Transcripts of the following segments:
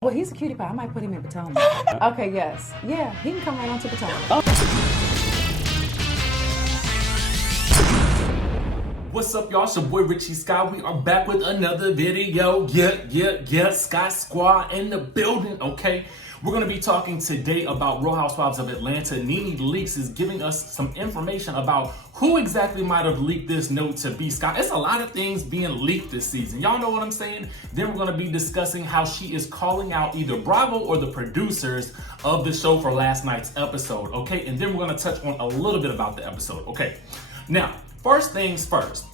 Well, he's a cutie pie. I might put him in Potomac. Okay, yes. Yeah, he can come right on to Potomac. What's up, y'all? It's your boy Richie Sky. We are back with another video. Yeah, Sky Squad in the building, okay? We're going to be talking today about Real Housewives of Atlanta. Nene Leaks is giving us some information about who exactly might have leaked this note to B. Sky. It's a lot of things being leaked this season. Y'all know what I'm saying? Then we're going to be discussing how she is calling out either Bravo or the producers of the show for last night's episode, okay? And then we're going to touch on a little bit about the episode, okay? Now, first things first.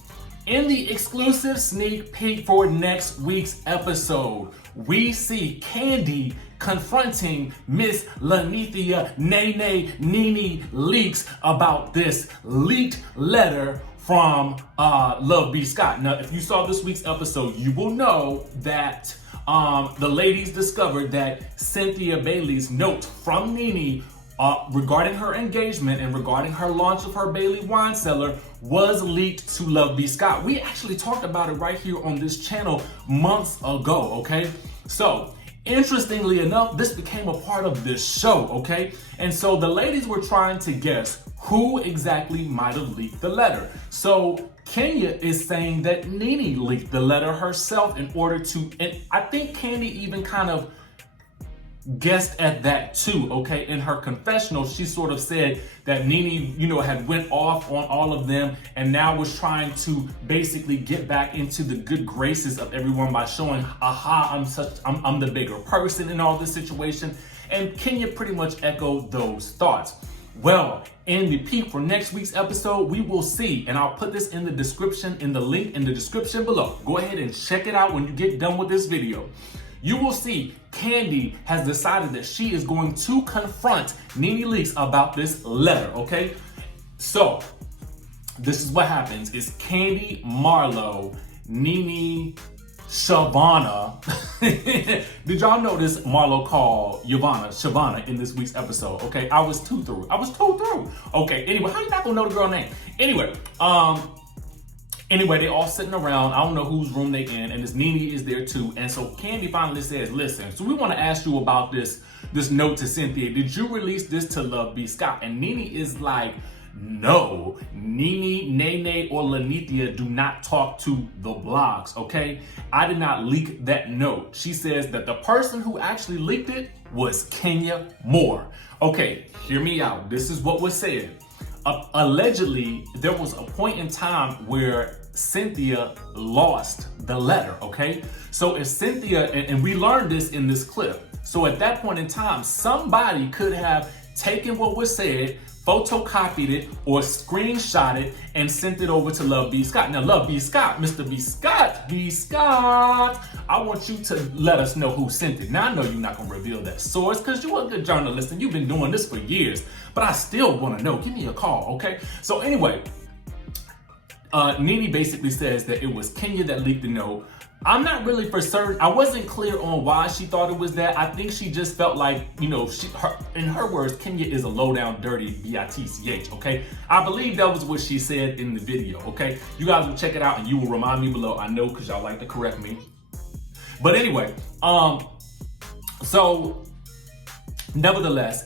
In the exclusive sneak peek for next week's episode, we see Kandi confronting Miss Lanithia Nene Leaks about this leaked letter from Love B. Scott. Now, if you saw this week's episode, you will know that the ladies discovered that Cynthia Bailey's note from Nene regarding her engagement and regarding her launch of her Bailey wine cellar was leaked to Love B. Scott. We actually talked about it right here on this channel months ago, okay? So, interestingly enough, this became a part of this show, okay? And so the ladies were trying to guess who exactly might have leaked the letter. So Kenya is saying that Nene leaked the letter herself in order to, and I think Kandi even kind of guessed at that too, okay? In her confessional, she sort of said that Nene, had went off on all of them and now was trying to basically get back into the good graces of everyone by showing, I'm the bigger person in all this situation. And Kenya pretty much echoed those thoughts. Well, in the peek for next week's episode, we will see, and I'll put this in the description, in the link in the description below. Go ahead and check it out when you get done with this video. You will see Kandi has decided that she is going to confront Nene Leaks about this letter, okay? So, this is what happens. It's Kandi, Marlo, Nene, Shavana. Did y'all notice Marlo called Shavana in this week's episode, okay? I was two through. Okay, anyway, how you not gonna know the girl name? Anyway, they all sitting around. I don't know whose room they in, and this Nene is there too. And so Kandi finally says, listen, so we want to ask you about this note to Cynthia. Did you release this to Love B. Scott? And Nene is like, no, Nene, or Lanithia do not talk to the blogs, okay? I did not leak that note. She says that the person who actually leaked it was Kenya Moore. Okay, hear me out. This is what was said. Allegedly, there was a point in time where Cynthia lost the letter, okay? So if Cynthia, and we learned this in this clip, so at that point in time, somebody could have taken what was said, photocopied it, or screenshot it, and sent it over to Love B. Scott. Now, Love B. Scott, Mr. B. Scott, I want you to let us know who sent it. Now, I know you're not gonna reveal that source, because you're a good journalist, and you've been doing this for years, but I still wanna know. Give me a call, okay? So anyway, Nene basically says that it was Kenya that leaked the note. I'm not really for certain. I wasn't clear on why she thought it was that. I think she just felt like, in her words, Kenya is a low down, dirty bitch, okay? I believe that was what she said in the video, okay? You guys will check it out and you will remind me below. I know, because y'all like to correct me. But anyway, so nevertheless,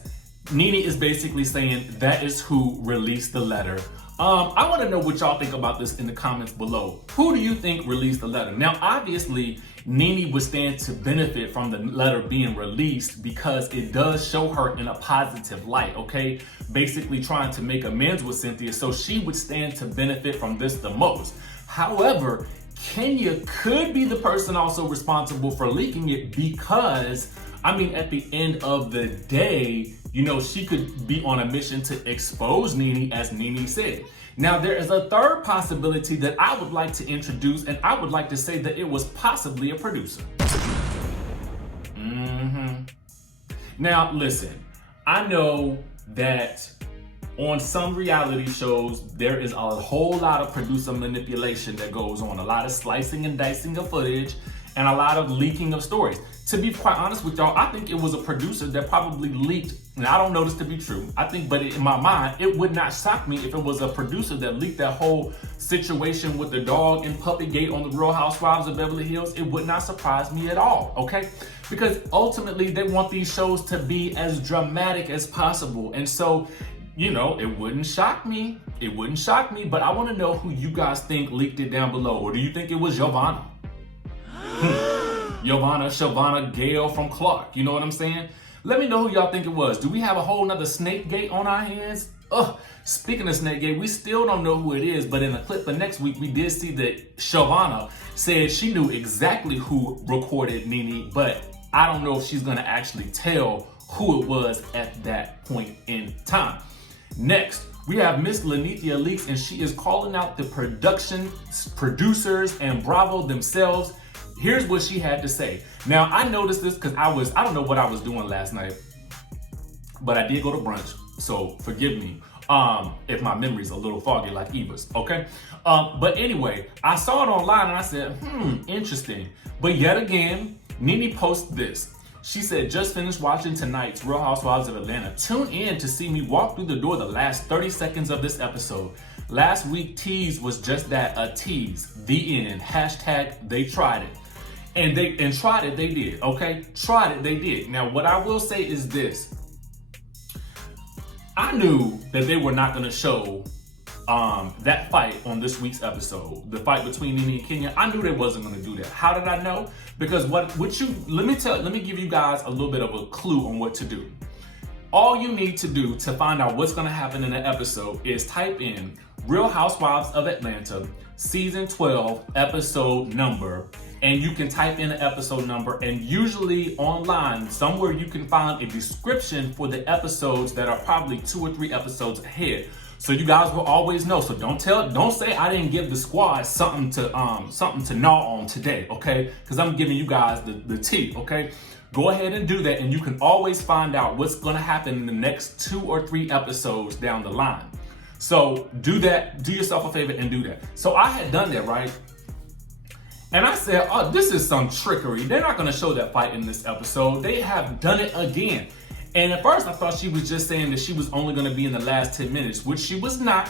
Nene is basically saying that is who released the letter. I want to know what y'all think about this in the comments below. Who do you think released the letter? Now, obviously, Nene would stand to benefit from the letter being released because it does show her in a positive light, okay? Basically trying to make amends with Cynthia, so she would stand to benefit from this the most. However, Kenya could be the person also responsible for leaking it because, at the end of the day, she could be on a mission to expose Nene, as Nene said. Now, there is a third possibility that I would like to introduce, and I would like to say that it was possibly a producer. Now, listen, I know that on some reality shows, there is a whole lot of producer manipulation that goes on, a lot of slicing and dicing of footage, and a lot of leaking of stories. To be quite honest with y'all, I think it was a producer that probably leaked and I don't know this to be true, I think, but in my mind, it would not shock me if it was a producer that leaked that whole situation with the dog and puppy gate on the Real Housewives of Beverly Hills. It would not surprise me at all, okay? Because ultimately, they want these shows to be as dramatic as possible. And so, you know, it wouldn't shock me. It wouldn't shock me, but I want to know who you guys think leaked it down below. Or do you think it was Giovanna? Shavana, Gail from Clark. You know what I'm saying? Let me know who y'all think it was. Do we have a whole nother snake gate on our hands? Speaking of snake gate, we still don't know who it is, but in the clip for next week, we did see that Shavana said she knew exactly who recorded Nene, but I don't know if she's gonna actually tell who it was at that point in time. Next, we have Miss Lanithia Leaks, and she is calling out the producers and Bravo themselves. Here's what she had to say. Now, I noticed this because I don't know what I was doing last night, but I did go to brunch, so forgive me if my memory's a little foggy like Eva's, okay? But anyway, I saw it online and I said, interesting. But yet again, Nene posts this. She said, just finished watching tonight's Real Housewives of Atlanta. Tune in to see me walk through the door the last 30 seconds of this episode. Last week, tease was just that, a tease. The end. # they tried it. And tried it, they did, okay? Tried it, they did. Now, what I will say is this. I knew that they were not gonna show that fight on this week's episode, the fight between Nene and Kenya. I knew they wasn't gonna do that. How did I know? Because let me give you guys a little bit of a clue on what to do. All you need to do to find out what's gonna happen in the episode is type in Real Housewives of Atlanta, season 12, episode number, and you can type in the episode number, and usually online, somewhere you can find a description for the episodes that are probably 2 or 3 episodes ahead. So you guys will always know. So don't say I didn't give the squad something to gnaw on today, okay? Because I'm giving you guys the tea, okay? Go ahead and do that, and you can always find out what's gonna happen in the next 2 or 3 episodes down the line. So do that, do yourself a favor and do that. So I had done that, right? And I said, oh, this is some trickery. They're not gonna show that fight in this episode. They have done it again. And at first I thought she was just saying that she was only gonna be in the last 10 minutes, which she was not.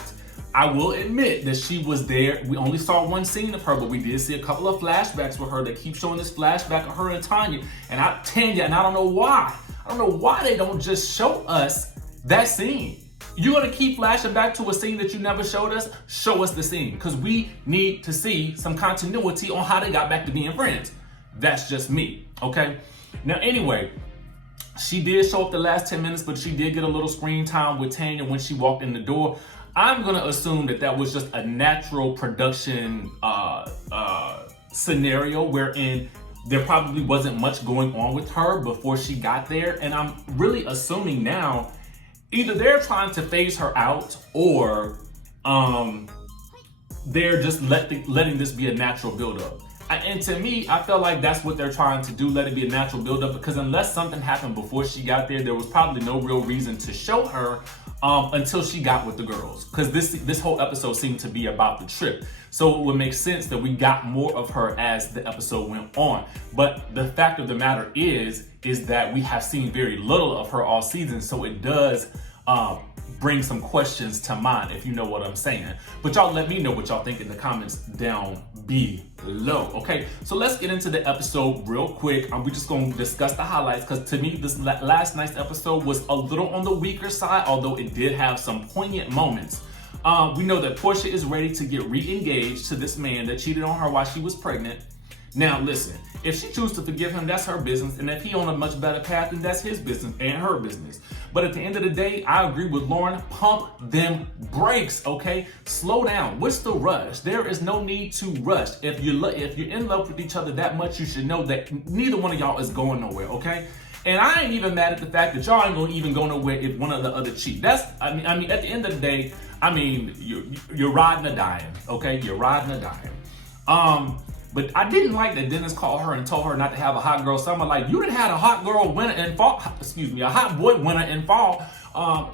I will admit that she was there. We only saw one scene of her, but we did see a couple of flashbacks with her. They keep showing this flashback of her and Tanya. And I don't know why. I don't know why they don't just show us that scene. You're gonna keep flashing back to a scene that you never showed us? Show us the scene, because we need to see some continuity on how they got back to being friends. That's just me, okay? Now anyway, she did show up the last 10 minutes, but she did get a little screen time with Tanya when she walked in the door. I'm gonna assume that was just a natural production scenario wherein there probably wasn't much going on with her before she got there. And I'm really assuming now, either they're trying to phase her out, or they're just letting this be a natural buildup. And to me, I feel like that's what they're trying to do, let it be a natural buildup, because unless something happened before she got there was probably no real reason to show her until she got with the girls, because this whole episode seemed to be about the trip. So it would make sense that we got more of her as the episode went on. But the fact of the matter is that we have seen very little of her all season, so it does bring some questions to mind, if you know what I'm saying. But y'all let me know what y'all think in the comments down below, okay? So let's get into the episode real quick. We're just gonna discuss the highlights, because to me, this last night's episode was a little on the weaker side, although it did have some poignant moments. We know that Porsha is ready to get re-engaged to this man that cheated on her while she was pregnant. Now listen, if she chooses to forgive him, that's her business, and if he on a much better path, then that's his business and her business. But at the end of the day, I agree with Lauren, pump them brakes, okay? Slow down. What's the rush? There is no need to rush. If you're in love with each other that much, you should know that neither one of y'all is going nowhere, okay? And I ain't even mad at the fact that y'all ain't gonna even go nowhere if one or the other cheat. I mean, at the end of the day, I mean, you're riding or dying, okay? You're riding or dying. But I didn't like that Dennis called her and told her not to have a hot girl summer. Like, you done had a hot girl winter in fall, a hot boy winter in fall,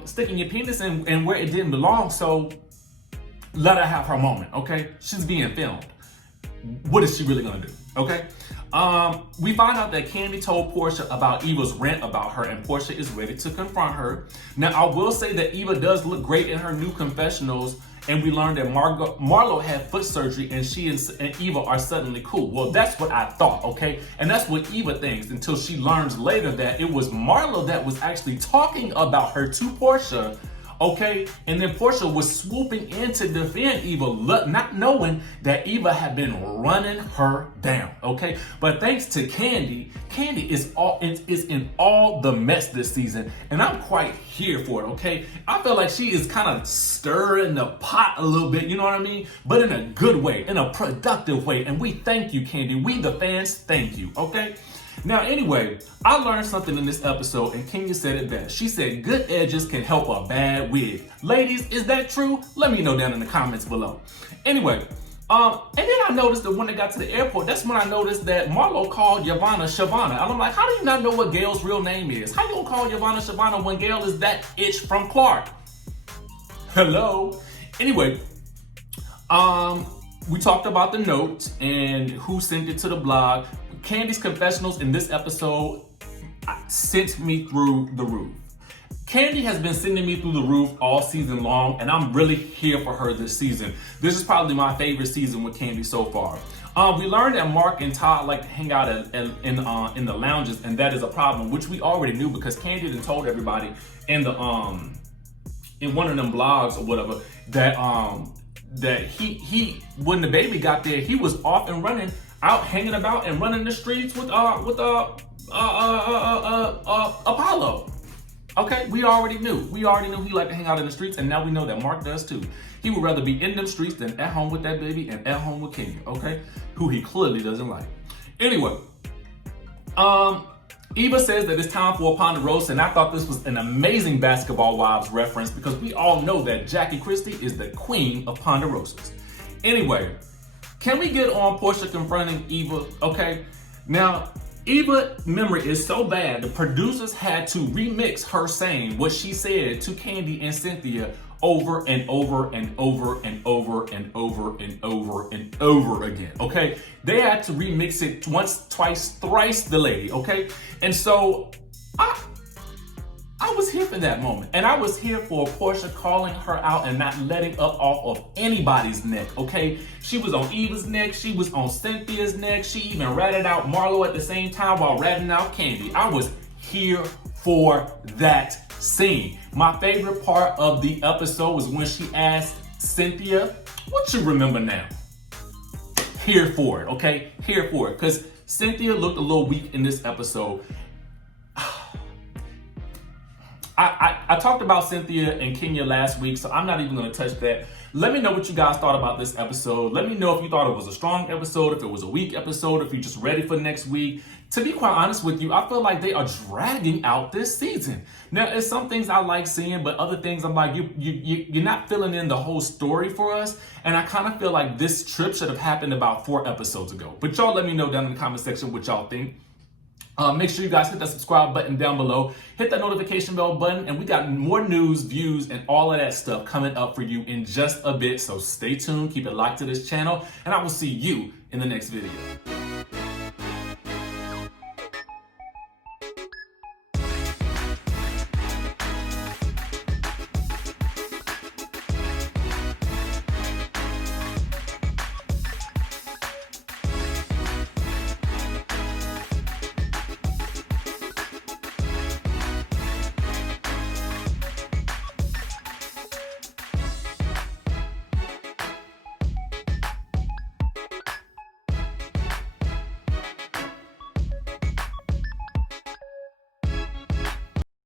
sticking your penis in where it didn't belong. So let her have her moment, okay? She's being filmed. What is she really gonna do, okay? We find out that Kandi told Porsha about Eva's rant about her, and Porsha is ready to confront her. Now, I will say that Eva does look great in her new confessionals, and we learned that Marlo had foot surgery, and she and Eva are suddenly cool. Well, that's what I thought, okay? And that's what Eva thinks, until she learns later that it was Marlo that was actually talking about her to Porsha. Okay, and then Porsha was swooping in to defend Eva, not knowing that Eva had been running her down. Okay, but thanks to Kandi is in all the mess this season, and I'm quite here for it. Okay, I feel like she is kind of stirring the pot a little bit. You know what I mean? But in a good way, in a productive way. And we thank you, Kandi. We the fans thank you. Okay. Now, anyway, I learned something in this episode, and Kenya said it best. She said, good edges can help a bad wig. Ladies, is that true? Let me know down in the comments below. Anyway, and then I noticed that when they got to the airport, that's when I noticed that Marlo called Yvonne Shavana. And I'm like, how do you not know what Gail's real name is? How you gonna call Yvonne Shavana when Gail is that itch from Clark? Hello? Anyway, we talked about the note and who sent it to the blog. Kandi's confessionals in this episode sent me through the roof. Kandi has been sending me through the roof all season long, and I'm really here for her this season. This is probably my favorite season with Kandi so far. We learned that Mark and Todd like to hang out in the lounges, and that is a problem, which we already knew because Kandi had told everybody in one of them blogs or whatever that he when the baby got there, he was off and running, out hanging about and running the streets with Apollo. Okay, we already knew he liked to hang out in the streets, and now we know that Mark does too. He would rather be in them streets than at home with that baby and at home with Kenya, okay? Who he clearly doesn't like. Anyway, Eva says that it's time for a Ponderosa, and I thought this was an amazing Basketball Wives reference because we all know that Jackie Christie is the queen of Ponderosas. Anyway, can we get on Porsha confronting Eva? Okay, now Eva's memory is so bad, the producers had to remix her saying what she said to Kandi and Cynthia over and over and over and over and over and over and over again, okay? They had to remix it once, twice, thrice the lady, okay? And so I was here for that moment, and I was here for Porsha calling her out and not letting up off of anybody's neck, okay? She was on Eva's neck, she was on Cynthia's neck, she even ratted out Marlo at the same time while ratting out Kandi. I was here for that scene. My favorite part of the episode was when she asked Cynthia, what you remember now? Here for it, okay? Here for it, because Cynthia looked a little weak in this episode. I talked about Cynthia and Kenya last week, so I'm not even going to touch that. Let me know what you guys thought about this episode. Let me know if you thought it was a strong episode, if it was a weak episode, if you're just ready for next week. To be quite honest with you, I feel like they are dragging out this season. Now, there's some things I like seeing, but other things I'm like, you're not filling in the whole story for us. And I kind of feel like this trip should have happened about 4 episodes ago. But y'all let me know down in the comment section what y'all think. Make sure you guys hit that subscribe button down below, hit that notification bell button, and we got more news, views, and all of that stuff coming up for you in just a bit. So stay tuned, keep it locked to this channel, and I will see you in the next video.